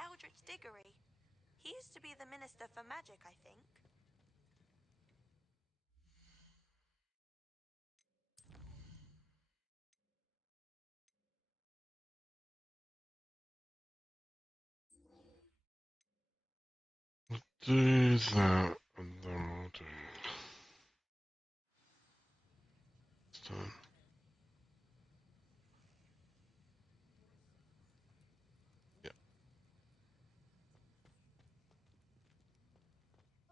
Eldritch Diggory. He used to be the Minister for Magic, I think. Do that, and then we'll do this time. Yeah.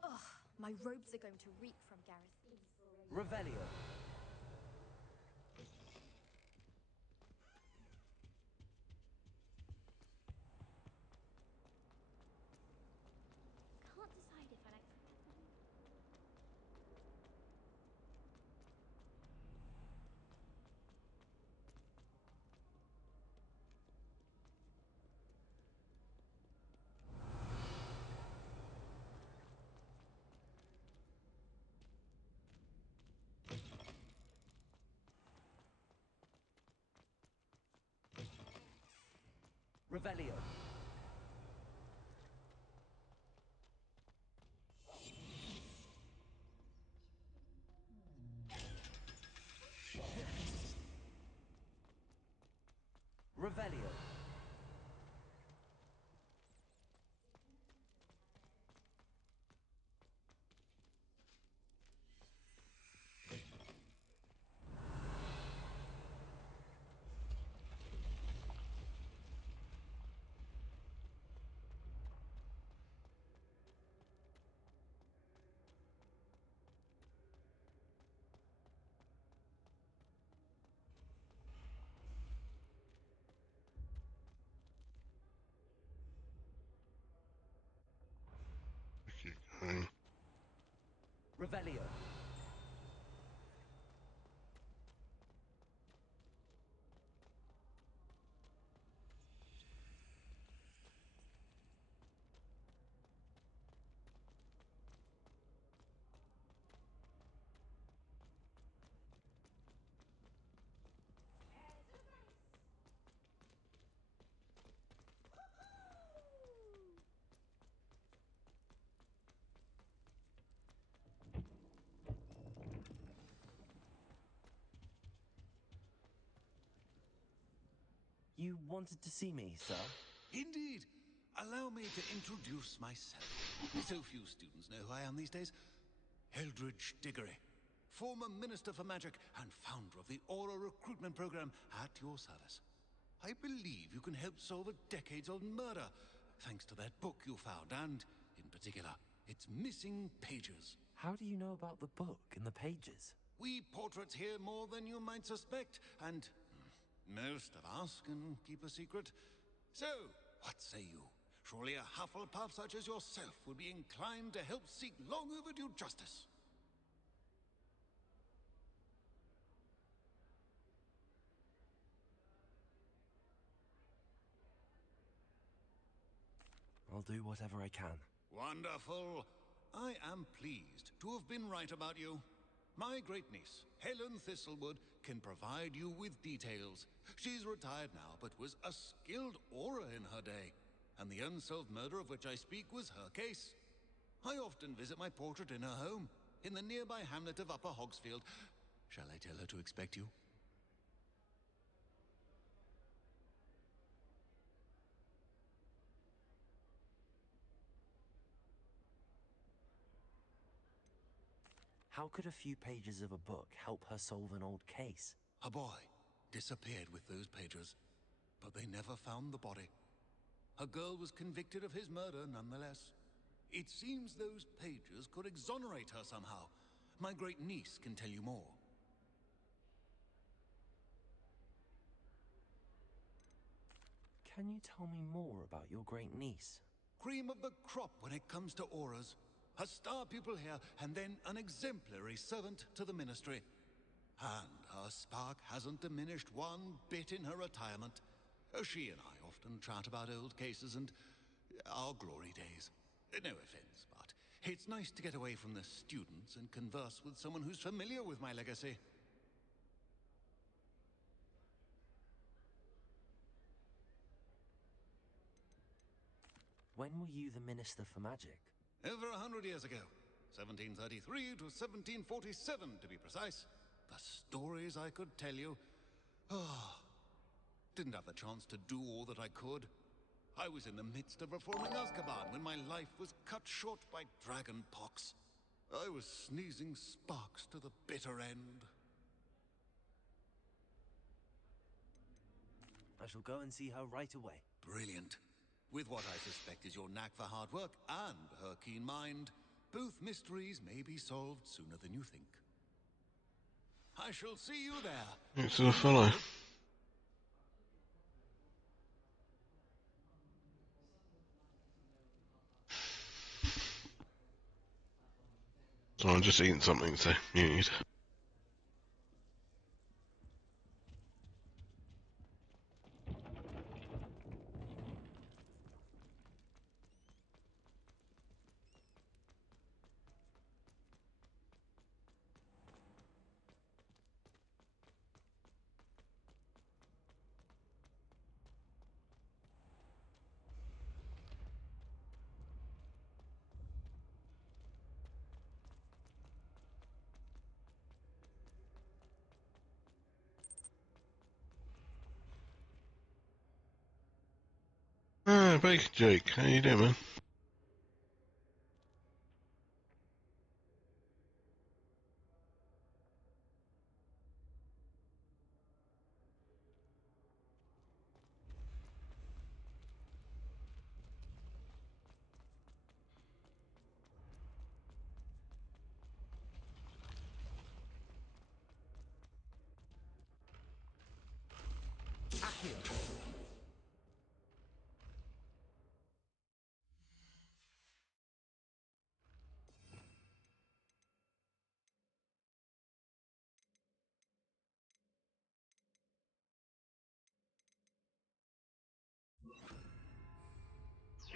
Ugh, my robes are going to reek from Gareth. Revelio. Can't decide if I like. Revelio. Revelio. Keep going. Revelio. You wanted to see me, sir? Indeed. Allow me to introduce myself. So few students know who I am these days. Eldritch Diggory, former Minister for Magic and founder of the Aura recruitment program at your service. I believe you can help solve a decades-old murder, thanks to that book you found, and, in particular, its missing pages. How do you know about the book and the pages? We portraits hear more than you might suspect, and most of us can keep a secret. So, what say you? Surely a Hufflepuff such as yourself would be inclined to help seek long overdue justice. I'll do whatever I can. Wonderful. I am pleased to have been right about you. My great niece, Helen Thistlewood, can provide you with details. She's retired now, but was a skilled aura in her day. And the unsolved murder of which I speak was her case. I often visit my portrait in her home, in the nearby hamlet of Upper Hogsfield. Shall I tell her to expect you? How could a few pages of a book help her solve an old case? A boy disappeared with those pages, but they never found the body. A girl was convicted of his murder nonetheless. It seems those pages could exonerate her somehow. My great niece can tell you more. Can you tell me more about your great niece? Cream of the crop when it comes to auras. A star pupil here, and then an exemplary servant to the ministry. And her spark hasn't diminished one bit in her retirement. She and I often chat about old cases and our glory days. No offense, but it's nice to get away from the students and converse with someone who's familiar with my legacy. When were you the Minister for Magic? Over 100 years ago. 1733 to 1747, to be precise. The stories I could tell you. Ah, didn't have the chance to do all that I could. I was in the midst of reforming Azkaban when my life was cut short by dragon pox. I was sneezing sparks to the bitter end. I shall go and see her right away. Brilliant. With what I suspect is your knack for hard work and her keen mind, both mysteries may be solved sooner than you think. I shall see you there. Thanks for the follow. So I'm just eating something, so muted. Ah, Bacon Jake, how you doing, man?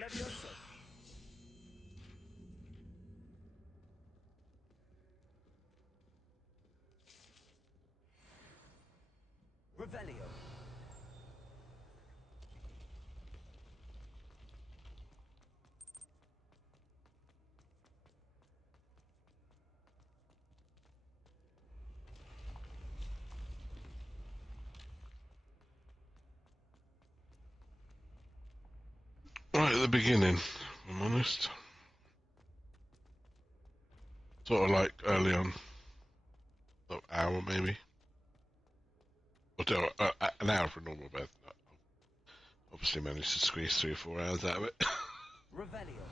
Levioso! Revelio! Right at the beginning, if I'm honest. Sort of like early on. An hour maybe. Or an hour for a normal bed. Obviously managed to squeeze 3 or 4 hours out of it. Revelio!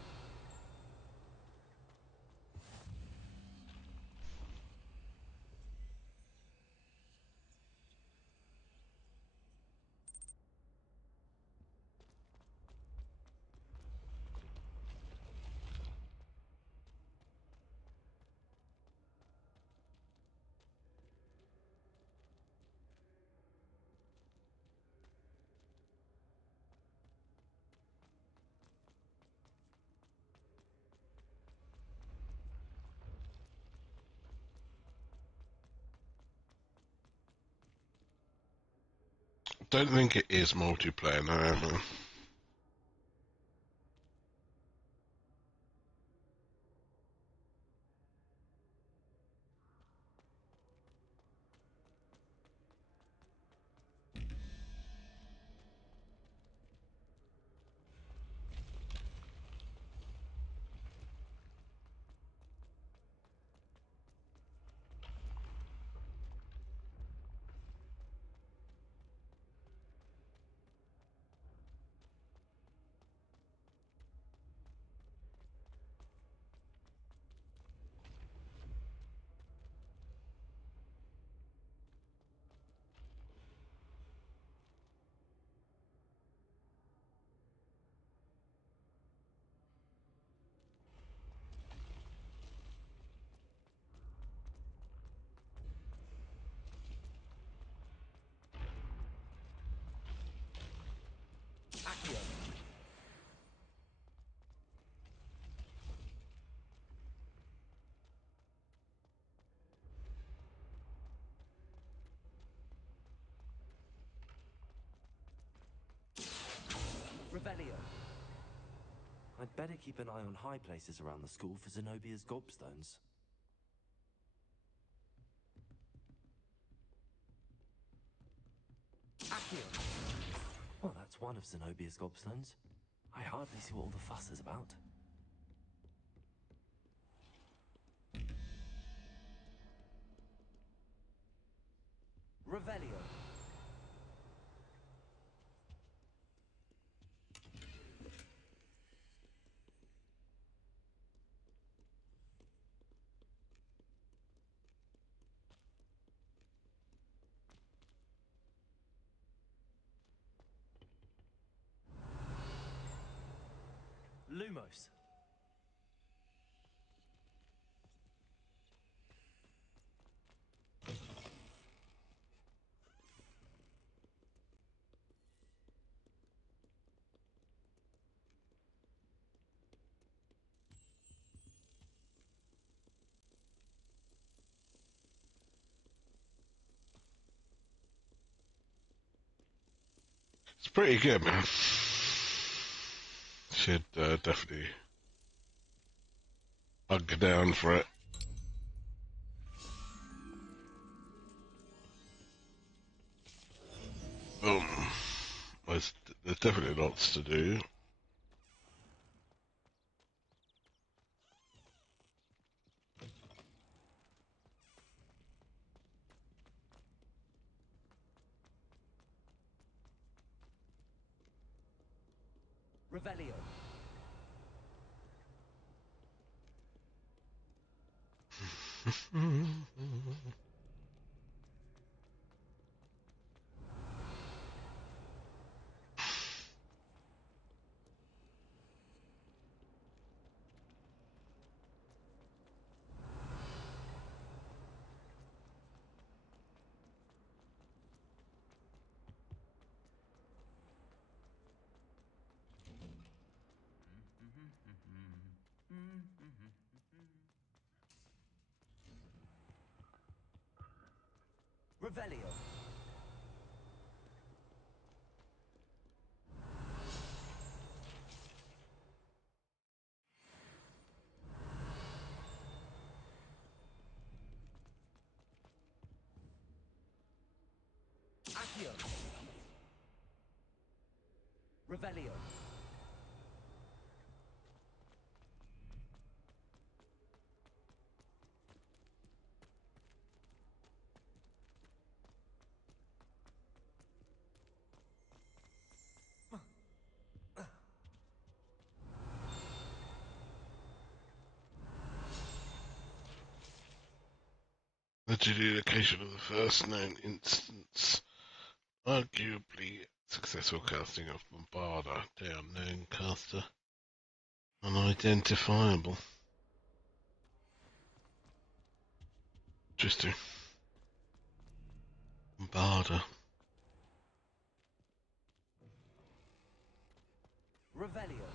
Don't think it is multiplayer, no. Accio! Revelio! I'd better keep an eye on high places around the school for Zenobia's gobstones. Accio! Well, that's one of Zenobia's gobstones. I hardly see what all the fuss is about. Revelio. Lumos. It's pretty good, man. Should definitely hunker down for it. Boom. There's definitely lots to do. Revelio. Revelio. Accio. Revelio. The adjudication of the first known instance. Arguably successful casting of Bombarda. Down known caster. Unidentifiable. Interesting. Bombarda. Revelio.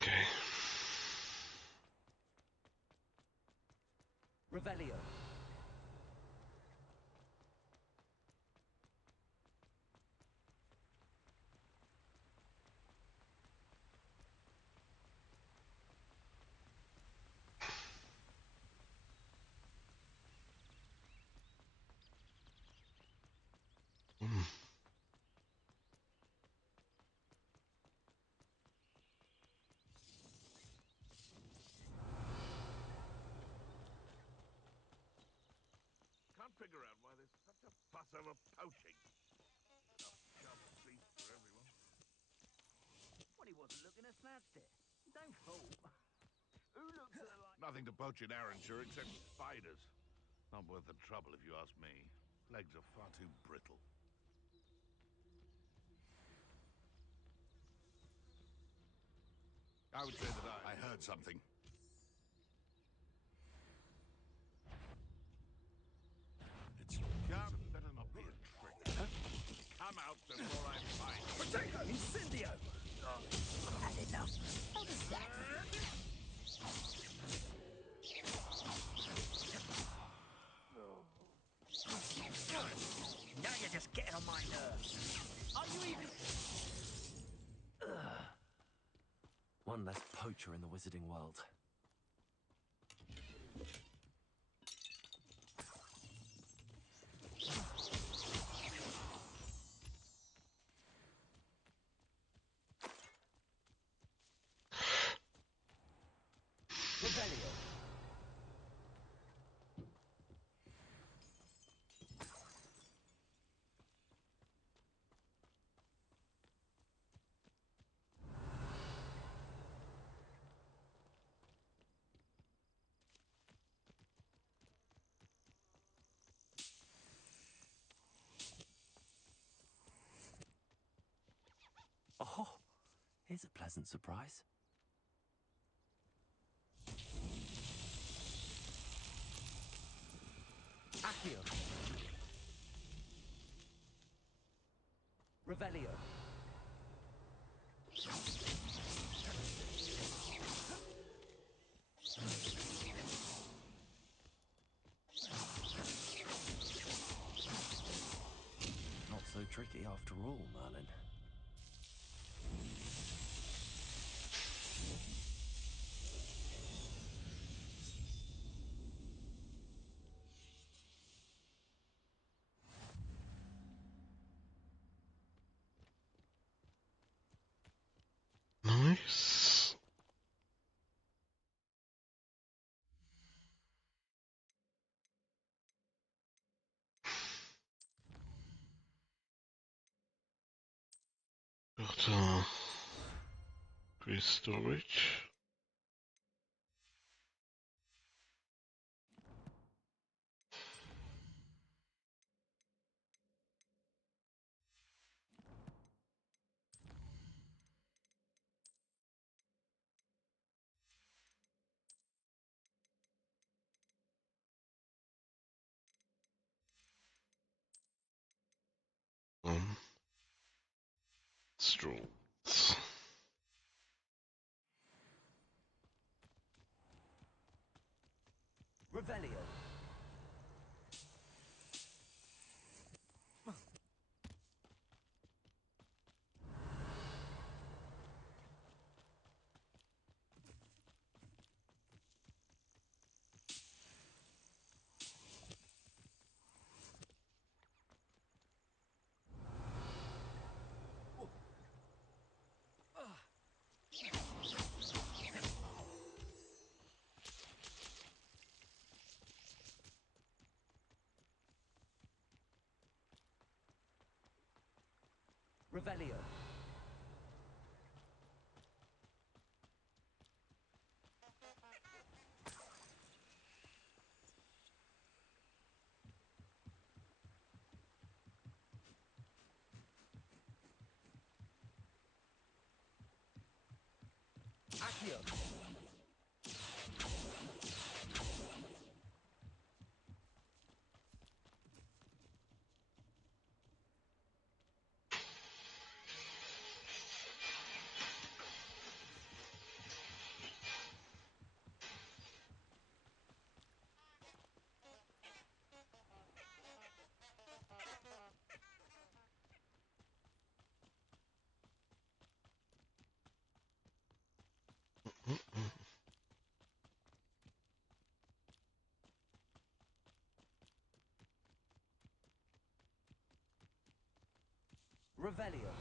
Okay. Revelio. Mm. Can't figure out why there's such a fuss over poaching. Enough sharp beef for everyone. Well, he wasn't looking at snatched it. Don't Nothing to poach in Arranshire except spiders. Not worth the trouble if you ask me. Legs are far too brittle. I would say that I heard something. It's better not be a trick. Come out before I fight. Potato! Incendio! That's enough. How does that? Now you're just getting on my nerves. Are you even... One less poacher in the wizarding world. Revelio. Oh, here's a pleasant surprise. Accio. Revelio. Not so tricky after all, Merlin. Nice. Got free storage. Strolls. Revelio. Revelio. Accio. Revelio.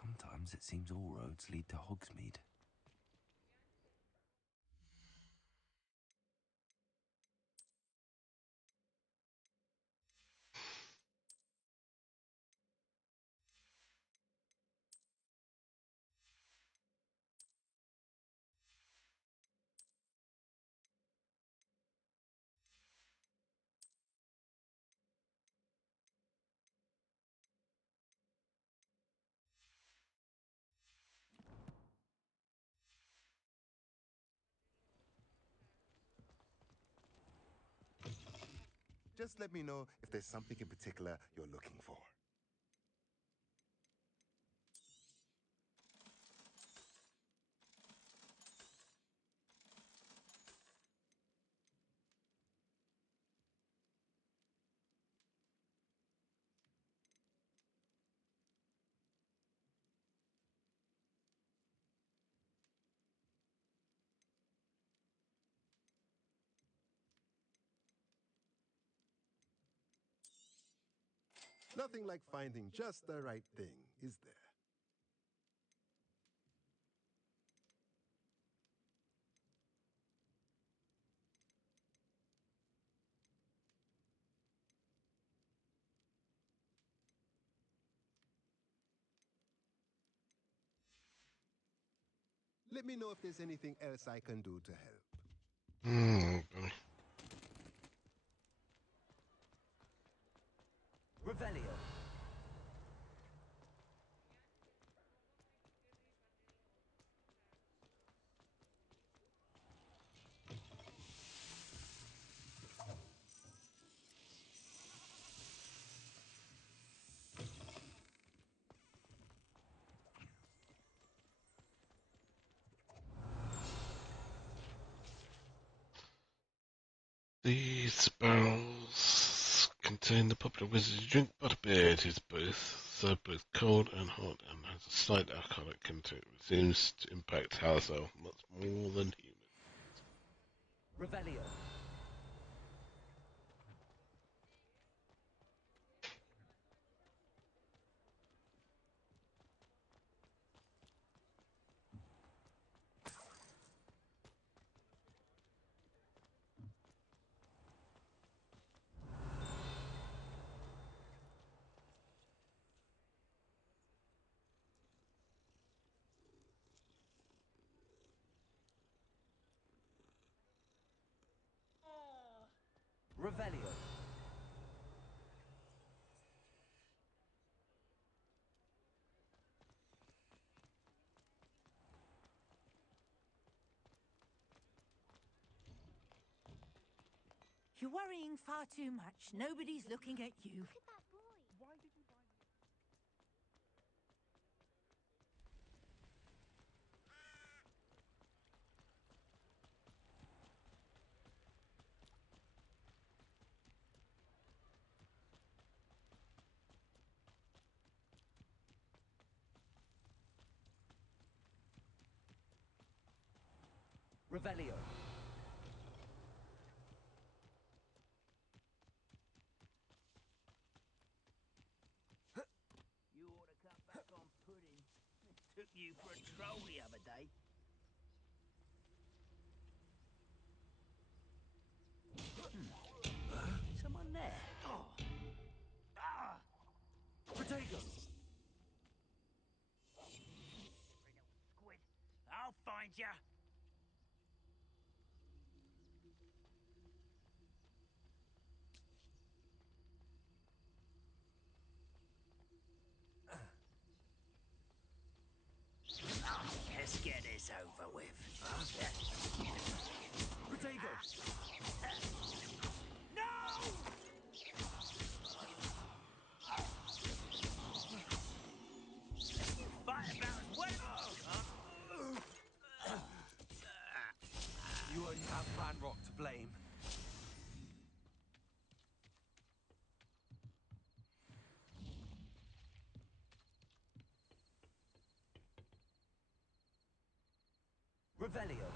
Sometimes it seems all roads lead to Hogsmeade. Just let me know if there's something in particular you're looking for. Nothing like finding just the right thing, is there? Let me know if there's anything else I can do to help. Okay. Revelio. These spells contain the popular wizard's drink butterbeer. It is both cold and hot and has a slight alcoholic content. It seems to impact household much more than human. Revelio. Revelio. You're worrying far too much. Nobody's looking at you. Look at that boy. Revelio. You ought to cut back on pudding. Took you for a troll the other day. Someone there. Oh. Ah. Potato. Squid. I'll find ya. Let's get this over with. Potato. No! Fight about what? You only have Man Rock to blame. Revelio.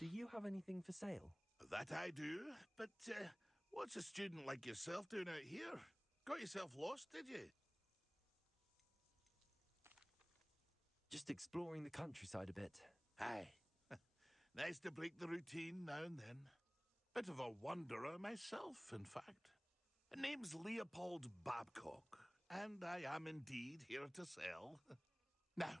Do you have anything for sale? That I do, but what's a student like yourself doing out here? Got yourself lost, did you? Just exploring the countryside a bit. Aye. Nice to break the routine now and then. Bit of a wanderer myself, in fact. Name's Leopold Babcock, and I am indeed here to sell. Now,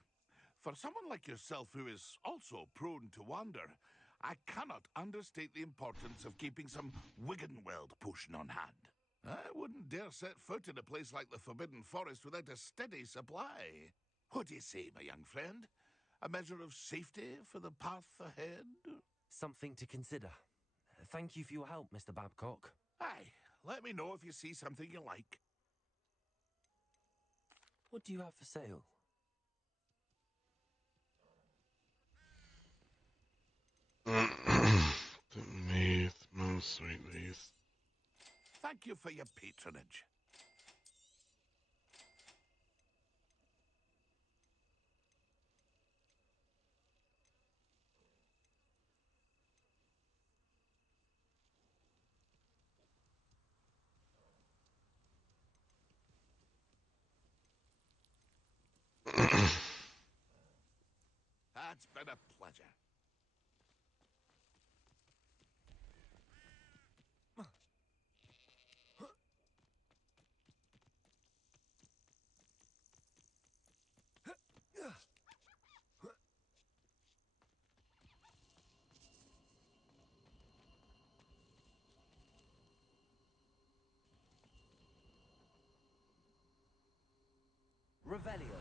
for someone like yourself who is also prone to wander, I cannot understate the importance of keeping some Wiggenweld potion on hand. I wouldn't dare set foot in a place like the Forbidden Forest without a steady supply. What do you say, my young friend? A measure of safety for the path ahead? Something to consider. Thank you for your help, Mr. Babcock. Aye, let me know if you see something you like. What do you have for sale? Don't need most sweet leaves. Thank you for your patronage. That's been a pleasure. Revelio.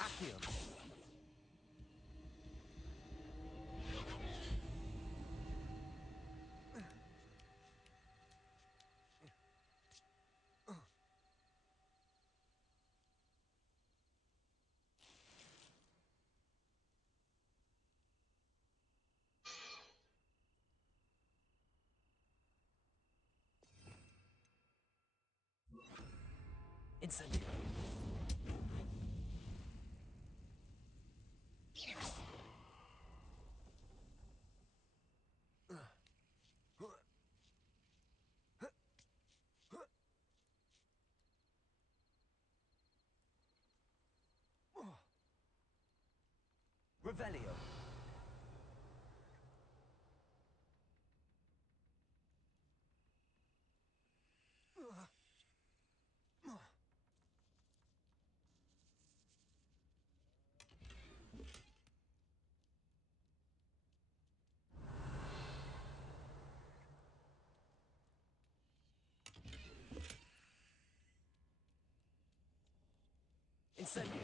Accio. Incendio. Revelio. Incendio.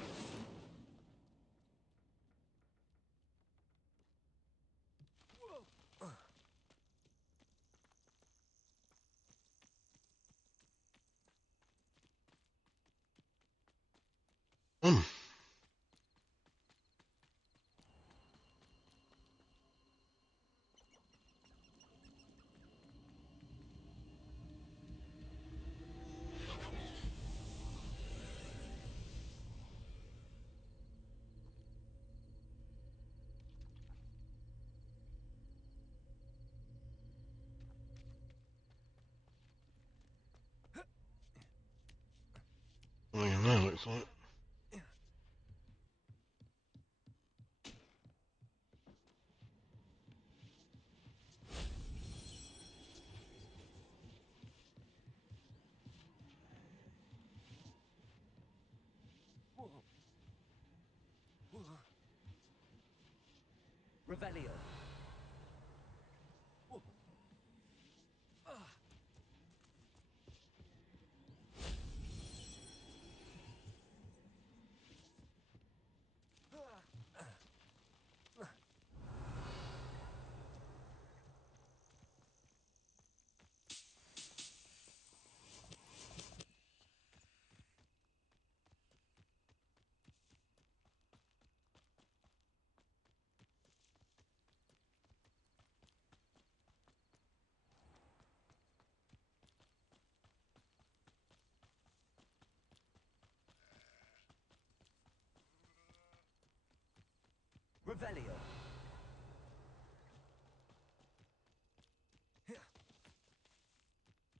Hmm. Something in there looks like. Revelio. Revelio.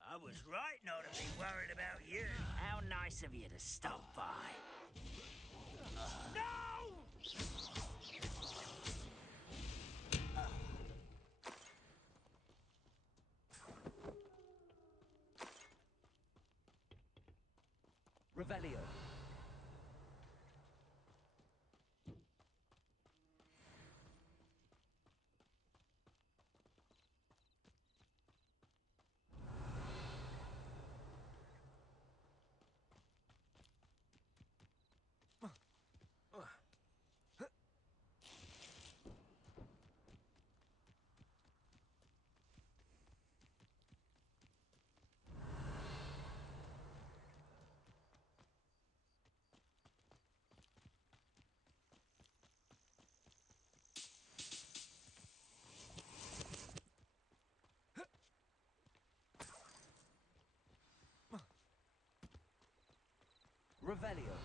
I was right not to be worried about you. How nice of you to stop by. No! Revelio. Revelio.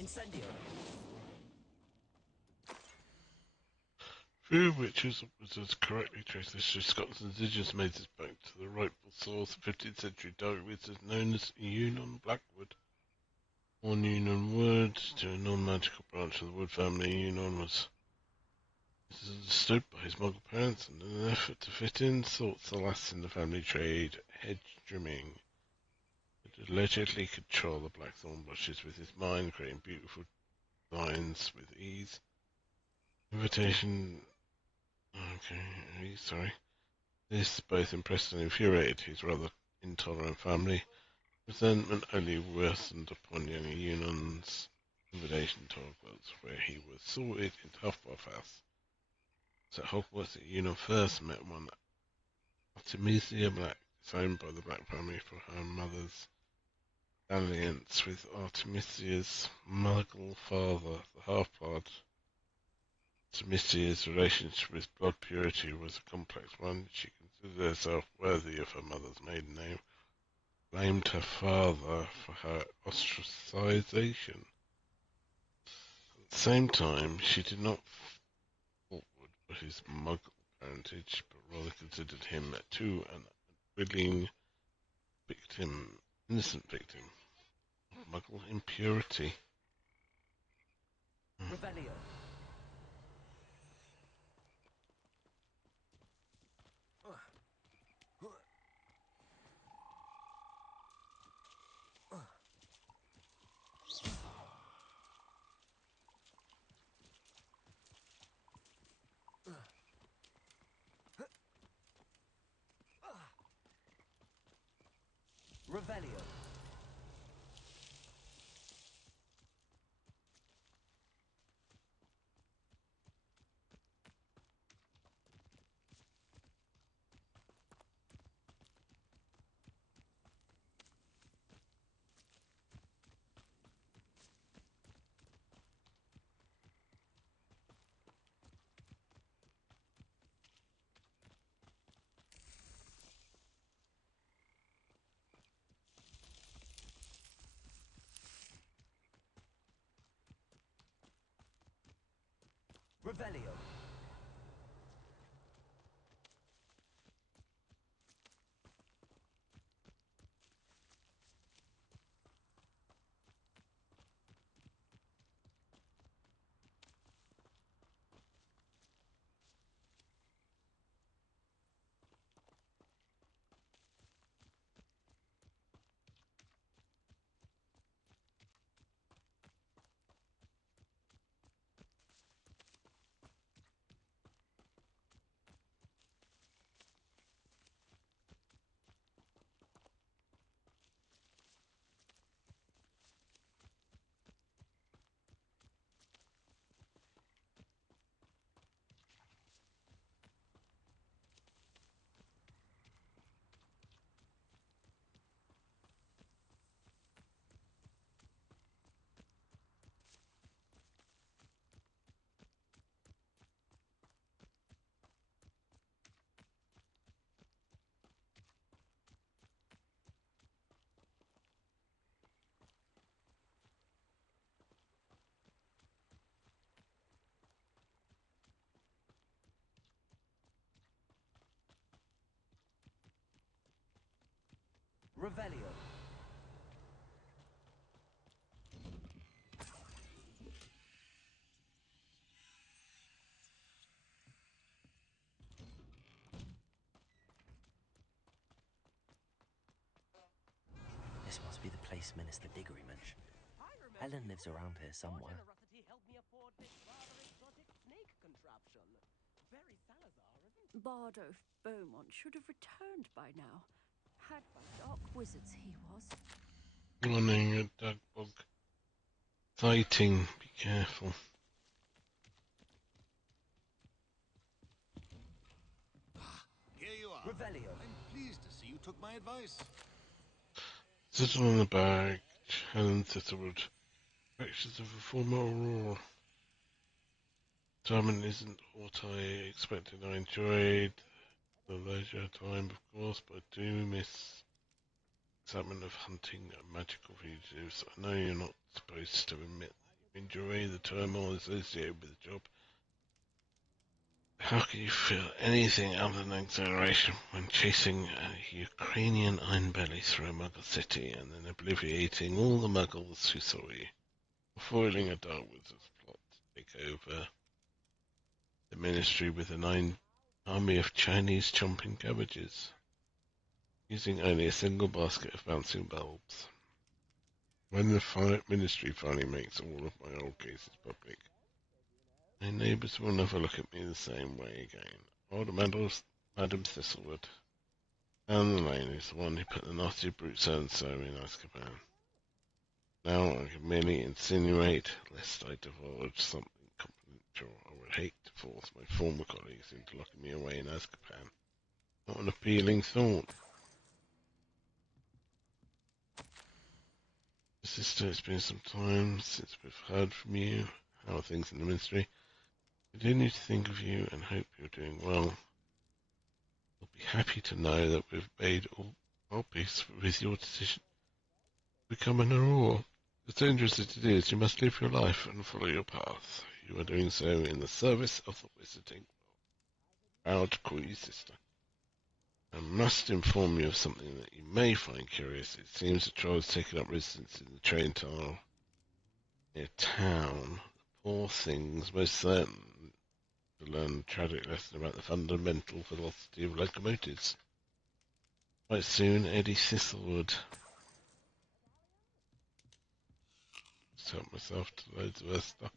Incendio. Few witches wizards correctly trace the history of Scotland's indigenous mazes back to the rightful source, the 15th century dark wizard known as Eunon Blackwood. Born Eunon Wood to a non-magical branch of the Wood family, Eunon was misunderstood by his Muggle parents and in an effort to fit in, sought solace in the family trade, hedge trimming. It allegedly control the blackthorn bushes with his mind, creating beautiful designs with ease. Invitation. Okay, sorry. This both impressed and infuriated his rather intolerant family. Resentment only worsened upon young Eunon's invitation to Hogwarts, where he was sorted into Hufflepuff House. So at Hogwarts, Eunon first met one Artemisia Black, disowned by the Black family for her mother's alliance with Artemisia's Muggle father, the Half-Blood. Artemisia's relationship with blood purity was a complex one. She considered herself worthy of her mother's maiden name, blamed her father for her ostracization. At the same time, she did not fault Wood for his Muggle parentage, but rather considered him too an unwilling victim, innocent victim of Muggle impurity. Revelio. Revelio. Revelio. Revelio. This must be the place Minister Diggory mentioned. Helen lives around here somewhere. Generosity helped me afford this rather exotic snake contraption. Very Salazar, isn't it? Bardo Beaumont should have returned by now. Had by dark wizards he was. Running a dog bug. Fighting, be careful. Here you are. Revelio. I'm pleased to see you took my advice. Sitting on the bag, Helen Thistlewood. Actions of a former Aurora. Retirement isn't what I expected. I enjoyed the leisure time, of course, but I do miss excitement of hunting magical fugitives. I know you're not supposed to admit that you enjoy the turmoil associated with the job. How can you feel anything other than exhilaration when chasing a Ukrainian ironbelly through a Muggle city and then obliviating all the Muggles who saw you? Foiling a dark wizard's plot to take over the ministry with an army of Chinese chomping cabbages, using only a single basket of bouncing bulbs. When the ministry finally makes all of my old cases public, my neighbours will never look at me the same way again. Old Madam Thistlewood, down the lane, is the one who put the nasty brute so-and-so in Azkaban. Now I can merely insinuate, lest I divulge something confidential. I would hate to force my former colleagues into locking me away in Azkaban. Not an appealing thought. Sister, it's been some time since we've heard from you. How are things in the ministry? Continue to think of you and hope you're doing well. I'll be happy to know that we've made all peace with your decision to become an Aurora. As dangerous as it is, you must live your life and follow your path. You are doing so in the service of the wizarding world. Proud to call you sister. I must inform you of something that you may find curious. It seems that Troll's taken up residence in the train tunnel near town. The poor thing's most certain to learn a tragic lesson about the fundamental velocity of locomotives. Quite soon, Eddie Thistlewood. Just help myself to loads of her stuff.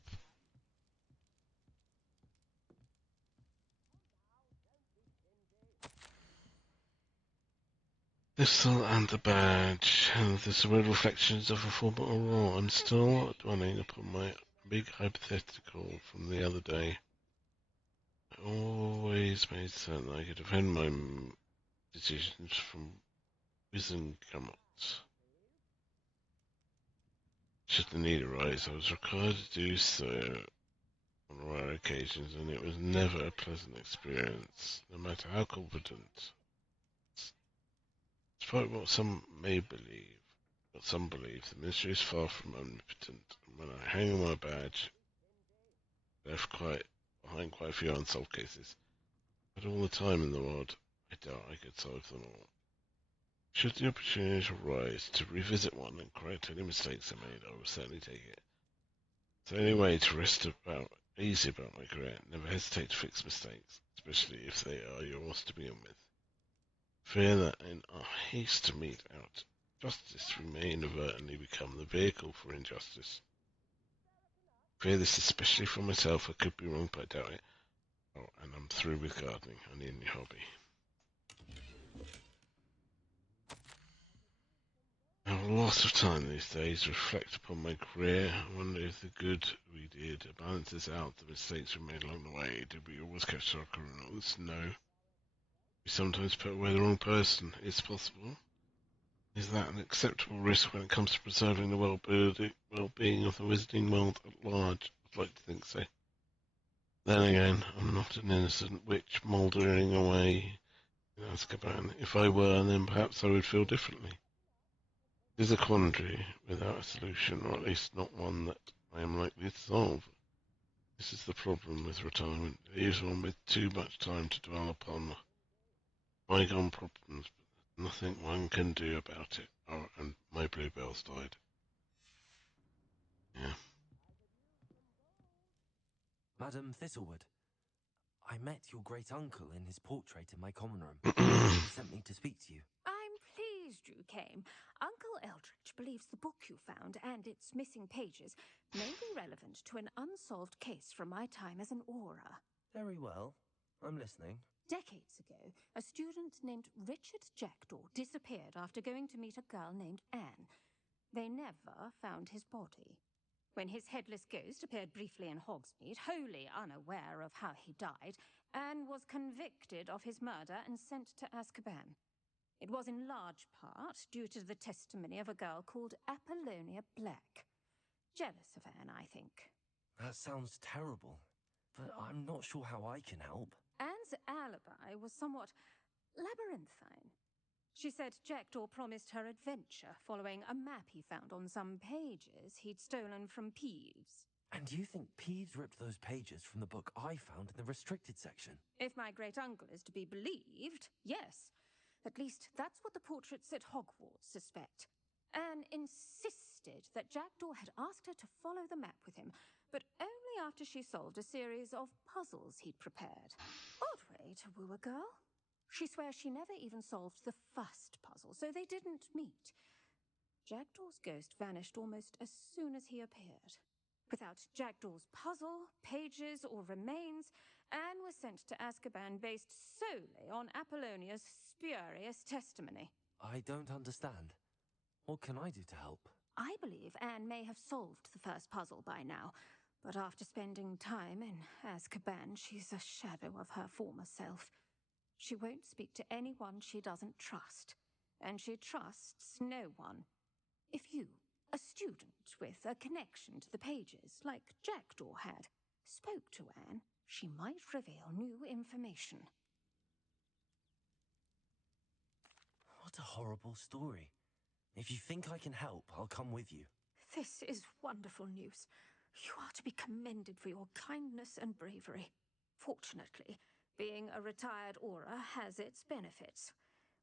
Thistle and the badge, and the surreal reflections of a former Aurora. I'm still dwelling upon my big hypothetical from the other day. I always made certain I could defend my decisions from Wizengamot. Should the need arise, I was required to do so on rare occasions, and it was never a pleasant experience, no matter how competent. Despite what some may believe, the ministry is far from omnipotent, and when I hang on my badge, left behind quite a few unsolved cases. But all the time in the world, I doubt I could solve them all. Should the opportunity arise to revisit one and correct any mistakes I made, I will certainly take it. It's the only way to rest easy about my career. Never hesitate to fix mistakes, especially if they are yours to begin with. Fear that in our haste to mete out justice, we may inadvertently become the vehicle for injustice. Fear this especially for myself. I could be wrong, but I doubt it. Oh, and I'm through with gardening. I need a new hobby. I have a lot of time these days to reflect upon my career. I wonder if the good we did balances out the mistakes we made along the way. Did we always catch our criminals? No. We sometimes put away the wrong person. It's possible. Is that an acceptable risk when it comes to preserving the well-being of the wizarding world at large? I'd like to think so. Then again, I'm not an innocent witch mouldering away in Azkaban. If I were, then perhaps I would feel differently. It is a quandary without a solution, or at least not one that I am likely to solve. This is the problem with retirement. It leaves one with too much time to dwell upon bygone problems, Nothing one can do about it. Oh, and my bluebells died. Yeah. Madam Thistlewood, I met your great-uncle in his portrait in my common room. He sent me to speak to you. I'm pleased you came. Uncle Eldridge believes the book you found and its missing pages may be relevant to an unsolved case from my time as an aura. Very well. I'm listening. Decades ago, a student named Richard Jackdaw disappeared after going to meet a girl named Anne. They never found his body. When his headless ghost appeared briefly in Hogsmeade, wholly unaware of how he died, Anne was convicted of his murder and sent to Azkaban. It was in large part due to the testimony of a girl called Apollonia Black. Jealous of Anne, I think. That sounds terrible, but I'm not sure how I can help. Anne's alibi was somewhat labyrinthine. She said Jackdaw promised her adventure following a map he found on some pages he'd stolen from Peeves. And you think Peeves ripped those pages from the book I found in the restricted section? If my great-uncle is to be believed, yes. At least that's what the portraits at Hogwarts suspect. Anne insisted that Jackdaw had asked her to follow the map with him, but only after she solved a series of puzzles he'd prepared. Odd way to woo a girl. She swears she never even solved the first puzzle, so they didn't meet. Jackdaw's ghost vanished almost as soon as he appeared. Without Jackdaw's puzzle, pages, or remains, Anne was sent to Azkaban based solely on Apollonia's spurious testimony. I don't understand. What can I do to help? I believe Anne may have solved the first puzzle by now, but after spending time in Azkaban, she's a shadow of her former self. She won't speak to anyone she doesn't trust, and she trusts no one. If you, a student with a connection to the pages, like Jackdaw had, spoke to Anne, she might reveal new information. What a horrible story. If you think I can help, I'll come with you. This is wonderful news. You are to be commended for your kindness and bravery. Fortunately, being a retired aura has its benefits.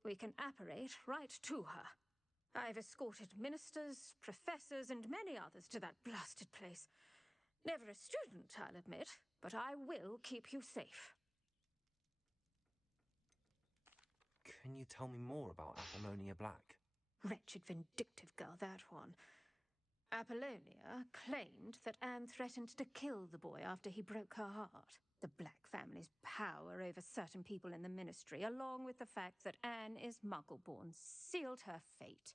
We can apparate right to her. I've escorted ministers, professors, and many others to that blasted place. Never a student, I'll admit, but I will keep you safe. Can you tell me more about Apollonia Black? Wretched, vindictive girl, that one. Apollonia claimed that Anne threatened to kill the boy after he broke her heart. The Black family's power over certain people in the ministry, along with the fact that Anne is Muggle-born, sealed her fate.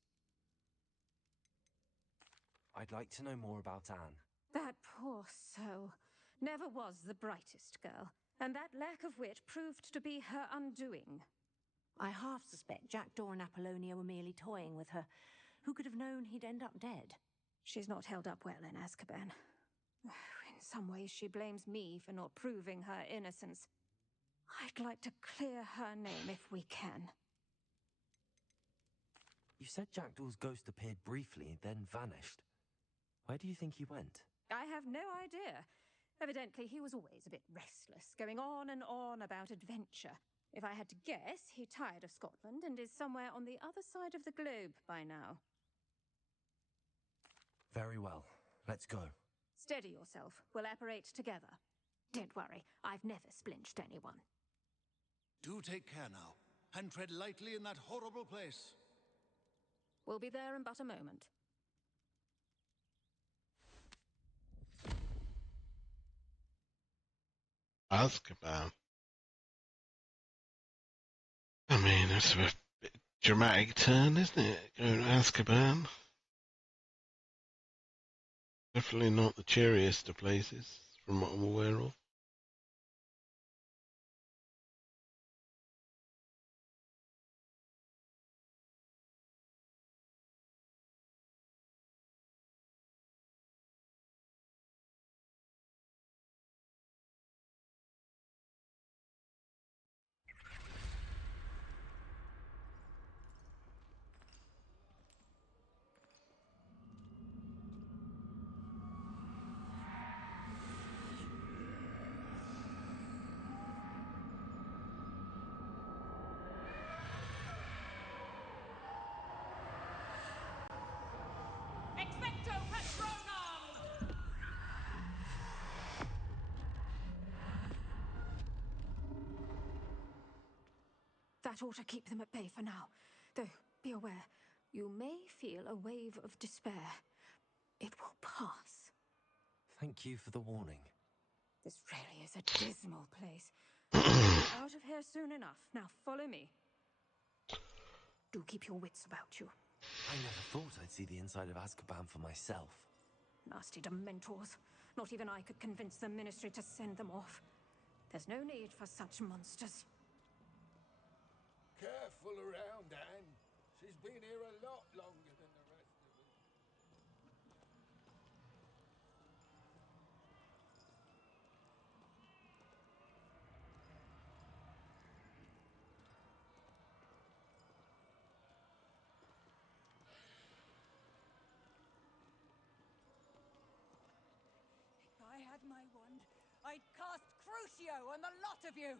I'd like to know more about Anne. That poor soul never was the brightest girl, and that lack of wit proved to be her undoing. I half suspect Jackdaw and Apollonia were merely toying with her. Who could have known he'd end up dead? She's not held up well in Azkaban. In some ways, she blames me for not proving her innocence. I'd like to clear her name if we can. You said Jackdaw's ghost appeared briefly, then vanished. Where do you think he went? I have no idea. Evidently, he was always a bit restless, going on and on about adventure. If I had to guess, he tired of Scotland and is somewhere on the other side of the globe by now. Very well. Let's go. Steady yourself. We'll apparate together. Don't worry, I've never splinched anyone. Do take care now, and tread lightly in that horrible place. We'll be there in but a moment. Azkaban. I mean, it's a bit dramatic turn, isn't it? Going to Azkaban. Definitely not the cheeriest of places, from what I'm aware of. Ecto Patronum! That ought to keep them at bay for now. Though, be aware, you may feel a wave of despair. It will pass. Thank you for the warning. This really is a dismal place. We're out of here soon enough. Now follow me. Do keep your wits about you. I never thought I'd see the inside of Azkaban for myself. Nasty Dementors. Not even I could convince the Ministry to send them off. There's no need for such monsters. Careful around, Anne. She's been here a lot longer than the rest of us. If I had my wand, I'd cast Crucio on the lot of you!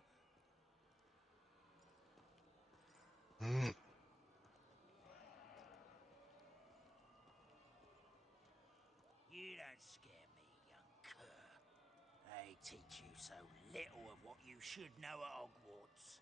You don't scare me, young cur. They teach you so little of what you should know at Hogwarts.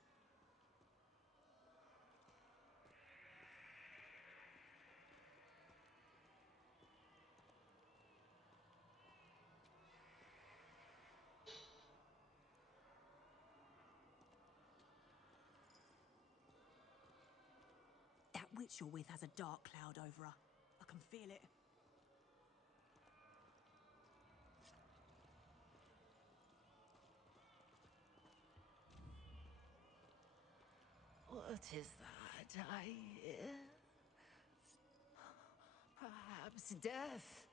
That witch you're with has a dark cloud over her. I can feel it. What is that I hear? Perhaps death,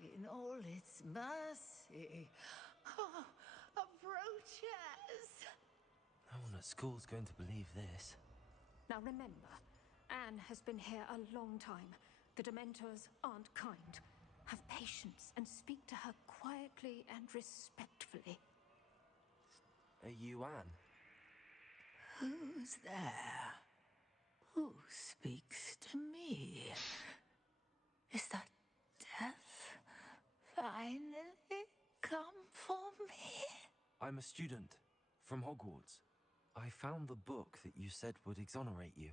in all its mercy, approaches. No one at school's going to believe this. Now remember, Anne has been here a long time. The Dementors aren't kind. Have patience and speak to her quietly and respectfully. Are you Anne? Who's there? Who speaks to me? Is that death finally come for me? I'm a student from Hogwarts. I found the book that you said would exonerate you.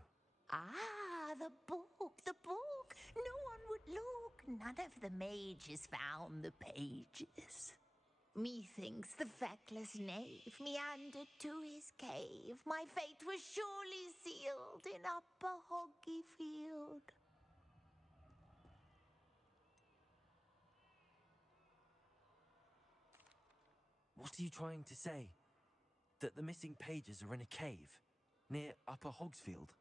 Ah, the book, the book. No one would look. None of the mages found the pages. Methinks the feckless knave meandered to his cave. My fate was surely sealed in Upper Hoggy Field. What are you trying to say? That the missing pages are in a cave near Upper Hogsfield?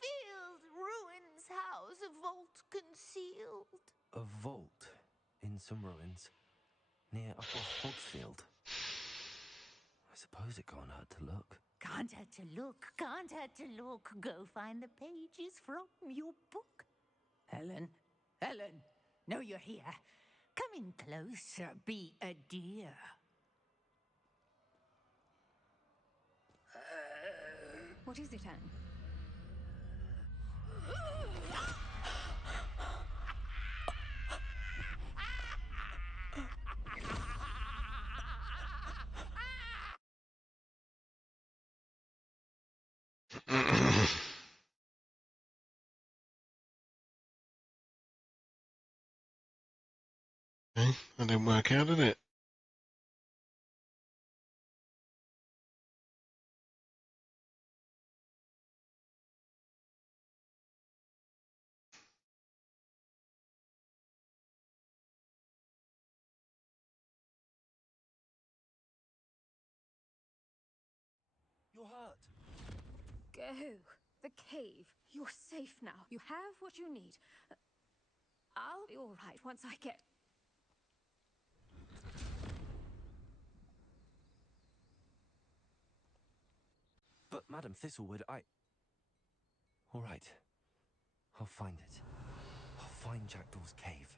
Field, ruins house, a vault concealed. A vault in some ruins near Upper Hogsfield. I suppose it can't hurt to look. Can't hurt to look. Go find the pages from your book. Helen, know you're here. Come in closer, be a dear. What is it, Anne? Okay, that didn't work out, did it? You're hurt. Go. The cave. You're safe now. You have what you need. I'll be all right once I get... But Madam Thistlewood, All right. I'll find it. I'll find Jackdaw's cave.